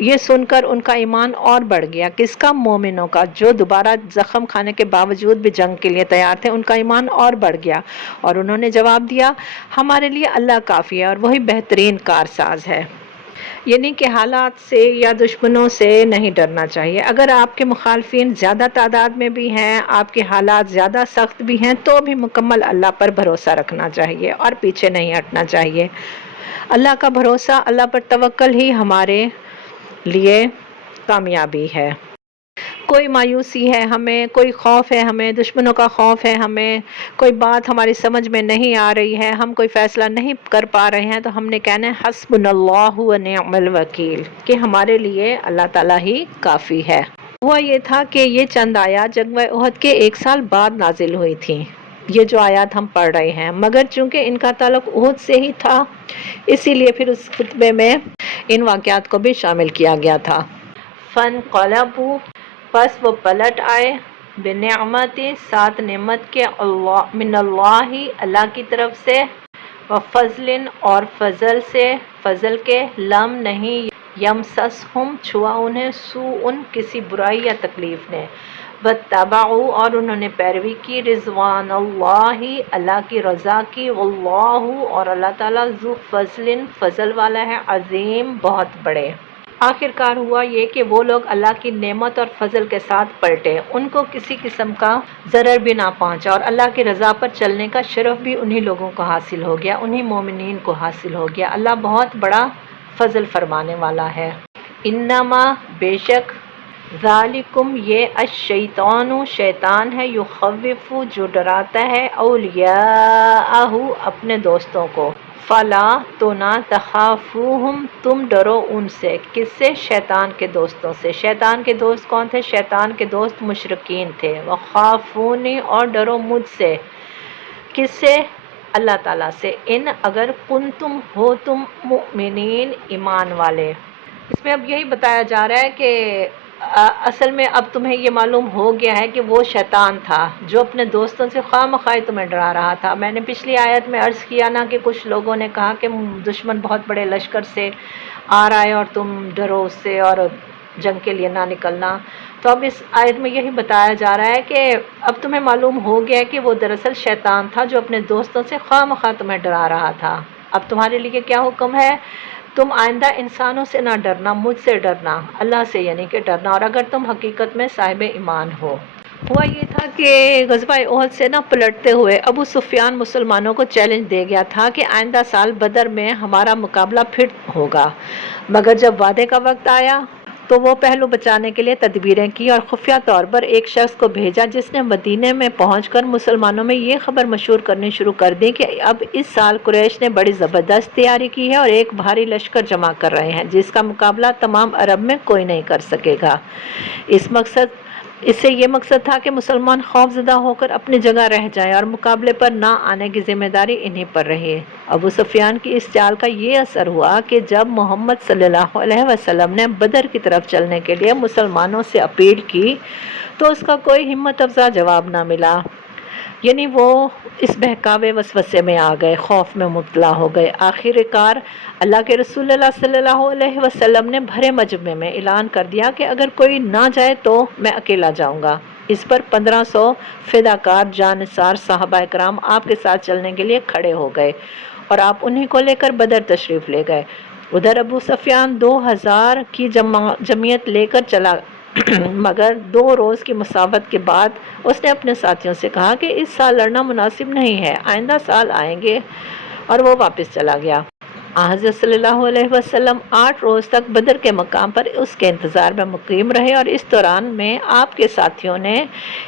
یہ سن کر ان کا ایمان اور بڑھ گیا۔ کس کا؟ مومنوں کا، جو دوبارہ زخم کھانے کے باوجود بھی جنگ کے لیے تیار تھے، ان کا ایمان اور بڑھ گیا، اور انہوں نے جواب دیا ہمارے لیے اللہ کافی ہے اور وہی بہترین کارساز ہے۔ یعنی کہ حالات سے یا دشمنوں سے نہیں ڈرنا چاہیے۔ اگر آپ کے مخالفین زیادہ تعداد میں بھی ہیں، آپ کے حالات زیادہ سخت بھی ہیں، تو بھی مکمل اللہ پر بھروسہ رکھنا چاہیے اور پیچھے نہیں ہٹنا چاہیے۔ اللہ کا بھروسہ، اللہ پر توکل ہی ہمارے لیے کامیابی ہے۔ کوئی مایوسی ہے ہمیں، کوئی خوف ہے ہمیں، دشمنوں کا خوف ہے ہمیں، کوئی بات ہماری سمجھ میں نہیں آ رہی ہے، ہم کوئی فیصلہ نہیں کر پا رہے ہیں، تو ہم نے کہنا ہے حسبنا اللہ و نعم الوکیل، کہ ہمارے لیے اللہ تعالیٰ ہی کافی ہے۔ ہوا یہ تھا کہ یہ چند آیات جنگ احد کے 1 سال بعد نازل ہوئی تھیں، یہ جو آیات ہم پڑھ رہے ہیں، مگر چونکہ ان کا تعلق احد سے ہی تھا، اسی لیے پھر اس خطبے میں ان واقعات کو بھی شامل کیا گیا تھا۔ فانقلبوا، پس وہ پلٹ آئے، بنعمت، ساتھ نعمت کے، من اللہ، اللہ کی طرف سے، وفضل، اور فضل سے، فضل کے، لم نہیں، یمسسہم، چھوا انہیں، سوء، کسی برائی یا تکلیف نے، واتبعوا، اور انہوں نے پیروی کی، رضوان اللہ، اللہ کی رضا کی، واللہ، اور اللہ تعالیٰ، ذو فضل، فضل والا ہے، عظیم، بہت بڑے۔ آخر کار ہوا یہ کہ وہ لوگ اللہ کی نعمت اور فضل کے ساتھ پلٹے، ان کو کسی قسم کا ضرر بھی نہ پہنچا، اور اللہ کی رضا پر چلنے کا شرف بھی انہی لوگوں کو حاصل ہو گیا، انہی مومنین کو حاصل ہو گیا۔ اللہ بہت بڑا فضل فرمانے والا ہے۔ انما، بے شک، ذالکم، یہ، الشیطان، شیطان ہے، یخوف، جو ڈراتا ہے، اولیاءہ، اپنے دوستوں کو، فلا، تو نہ، تخافوہم، تم ڈرو ان سے، کس سے؟ شیطان کے دوستوں سے۔ شیطان کے دوست کون تھے؟ شیطان کے دوست مشرکین تھے۔ وخافونی، اور ڈرو مجھ سے، کس سے؟ اللہ تعالیٰ سے، ان، اگر، کنتم، ہو تم، مؤمنین، ایمان والے۔ اس میں اب یہی بتایا جا رہا ہے کہ اصل میں اب تمہیں یہ معلوم ہو گیا ہے کہ وہ شیطان تھا جو اپنے دوستوں سے خواہ مخواہ تمہیں ڈرا رہا تھا۔ میں نے پچھلی آیت میں عرض کیا نا کہ کچھ لوگوں نے کہا کہ دشمن بہت بڑے لشکر سے آ رہا ہے اور تم ڈرو اس سے اور جنگ کے لیے نہ نکلنا۔ تو اب اس آیت میں یہی بتایا جا رہا ہے کہ اب تمہیں معلوم ہو گیا ہے کہ وہ دراصل شیطان تھا جو اپنے دوستوں سے خواہ مخواہ تمہیں ڈرا رہا تھا۔ اب تمہارے لیے کیا حکم ہے؟ تم آئندہ انسانوں سے نہ ڈرنا، مجھ سے ڈرنا، اللہ سے یعنی کہ ڈرنا، اور اگر تم حقیقت میں صاحب ایمان ہو۔ ہوا یہ تھا کہ غزوہ احد سے نہ پلٹتے ہوئے ابو سفیان مسلمانوں کو چیلنج دے گیا تھا کہ آئندہ سال بدر میں ہمارا مقابلہ پھر ہوگا، مگر جب وعدے کا وقت آیا تو وہ پہلو بچانے کے لیے تدبیریں کی اور خفیہ طور پر ایک شخص کو بھیجا جس نے مدینے میں پہنچ کر مسلمانوں میں یہ خبر مشہور کرنی شروع کر دی کہ اب اس سال قریش نے بڑی زبردست تیاری کی ہے اور ایک بھاری لشکر جمع کر رہے ہیں جس کا مقابلہ تمام عرب میں کوئی نہیں کر سکے گا۔ اس سے یہ مقصد تھا کہ مسلمان خوف زدہ ہو کر اپنی جگہ رہ جائیں اور مقابلے پر نہ آنے کی ذمہ داری انہی پر رہے۔ ابو سفیان کی اس چال کا یہ اثر ہوا کہ جب محمد صلی اللہ علیہ وسلم نے بدر کی طرف چلنے کے لیے مسلمانوں سے اپیل کی تو اس کا کوئی ہمت افزا جواب نہ ملا، یعنی وہ اس بہکاوے وسوسے میں آ گئے، خوف میں مبتلا ہو گئے۔ آخر کار اللہ کے رسول اللہ صلی اللہ علیہ وسلم نے بھرے مجمع میں اعلان کر دیا کہ اگر کوئی نہ جائے تو میں اکیلا جاؤں گا۔ اس پر 1500 فداکار جانثار صحابہ کرام آپ کے ساتھ چلنے کے لیے کھڑے ہو گئے اور آپ انہی کو لے کر بدر تشریف لے گئے۔ ادھر ابو سفیان 2000 کی جمعیت لے کر چلا، مگر 2 روز کی مسافت کے بعد اس نے اپنے ساتھیوں سے کہا کہ اس سال لڑنا مناسب نہیں ہے، آئندہ سال آئیں گے، اور وہ واپس چلا گیا۔ حضرت صلی اللہ علیہ وسلم 8 روز تک بدر کے مقام پر اس کے انتظار میں مقیم رہے، اور اس دوران میں آپ کے ساتھیوں نے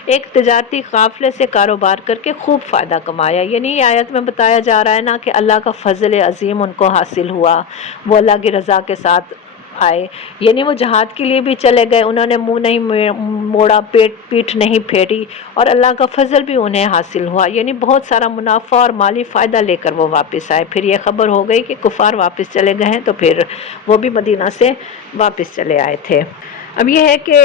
ایک تجارتی قافلے سے کاروبار کر کے خوب فائدہ کمایا۔ یعنی یہ آیت میں بتایا جا رہا ہے نا کہ اللہ کا فضل عظیم ان کو حاصل ہوا، وہ اللہ کی رضا کے ساتھ آئے، یعنی وہ جہاد کے لیے بھی چلے گئے، انہوں نے منہ نہیں موڑا، پیٹھ نہیں پھیری، اور اللہ کا فضل بھی انہیں حاصل ہوا، یعنی بہت سارا منافع اور مالی فائدہ لے کر وہ واپس آئے۔ پھر یہ خبر ہو گئی کہ کفار واپس چلے گئے ہیں، تو پھر وہ بھی مدینہ سے واپس چلے آئے تھے۔ اب یہ ہے کہ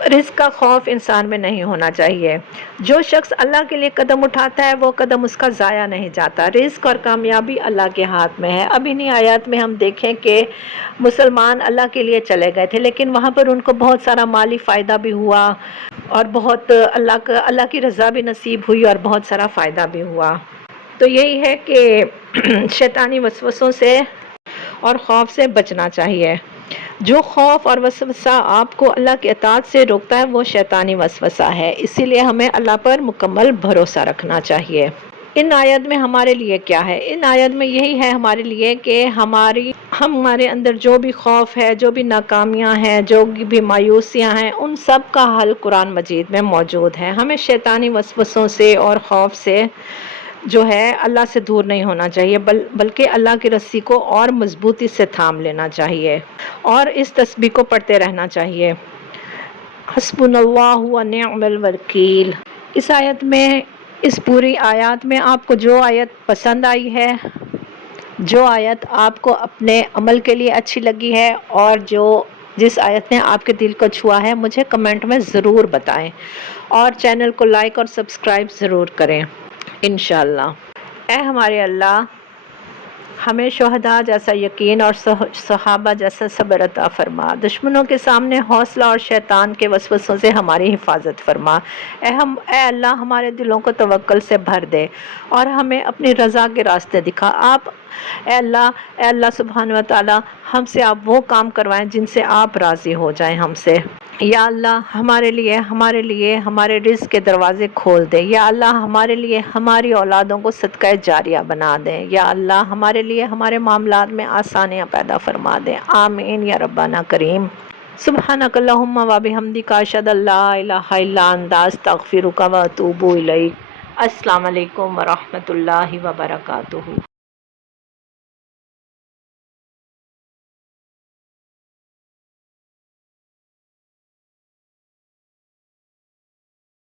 رزق کا خوف انسان میں نہیں ہونا چاہیے۔ جو شخص اللہ کے لیے قدم اٹھاتا ہے وہ قدم اس کا ضائع نہیں جاتا۔ رزق اور کامیابی اللہ کے ہاتھ میں ہے۔ اب انہی آیات میں ہم دیکھیں کہ مسلمان اللہ کے لیے چلے گئے تھے، لیکن وہاں پر ان کو بہت سارا مالی فائدہ بھی ہوا اور بہت اللہ کی رضا بھی نصیب ہوئی اور بہت سارا فائدہ بھی ہوا۔ تو یہی ہے کہ شیطانی وسوسوں سے اور خوف سے بچنا چاہیے۔ جو خوف اور وسوسہ آپ کو اللہ کی اطاعت سے روکتا ہے وہ شیطانی وسوسہ ہے، اسی لیے ہمیں اللہ پر مکمل بھروسہ رکھنا چاہیے۔ ان آیت میں ہمارے لیے کیا ہے؟ ان آیت میں یہی ہے ہمارے لیے کہ ہمارے اندر جو بھی خوف ہے، جو بھی ناکامیاں ہیں، جو بھی مایوسیاں ہیں، ان سب کا حل قرآن مجید میں موجود ہے۔ ہمیں شیطانی وسوسوں سے اور خوف سے جو ہے اللہ سے دور نہیں ہونا چاہیے، بلکہ اللہ کی رسی کو اور مضبوطی سے تھام لینا چاہیے اور اس تسبیح کو پڑھتے رہنا چاہیے، حسبنا اللہ و نعم الوکیل۔ اس آیت میں، اس پوری آیات میں آپ کو جو آیت پسند آئی ہے، جو آیت آپ کو اپنے عمل کے لیے اچھی لگی ہے اور جس آیت نے آپ کے دل کو چھوا ہے، مجھے کمنٹ میں ضرور بتائیں اور چینل کو لائک اور سبسکرائب ضرور کریں انشاءاللہ۔ اے ہمارے اللہ، ہمیں شہداء جیسا یقین اور صحابہ جیسا صبر عطا فرما، دشمنوں کے سامنے حوصلہ اور شیطان کے وسوسوں سے ہماری حفاظت فرما۔ اے اللہ، ہمارے دلوں کو توکل سے بھر دے اور ہمیں اپنی رضا کے راستے دکھا۔ اے اللہ سبحانہ و تعالی، ہم سے آپ وہ کام کروائیں جن سے آپ راضی ہو جائیں ہم سے۔ یا اللہ، ہمارے لیے ہمارے رزق کے دروازے کھول دے۔ یا اللہ، ہمارے لیے ہماری اولادوں کو صدقہ جاریہ بنا دیں۔ یا اللہ، ہمارے لیے ہمارے معاملات میں آسانیاں پیدا فرما دیں۔ آمین یا ربنا کریم۔ سبحانک اللہم و بحمدک، اشہد ان لا الہ الا انت، استغفرک و اتوب الیک۔ السلام علیکم ورحمۃ اللہ وبرکاتہ۔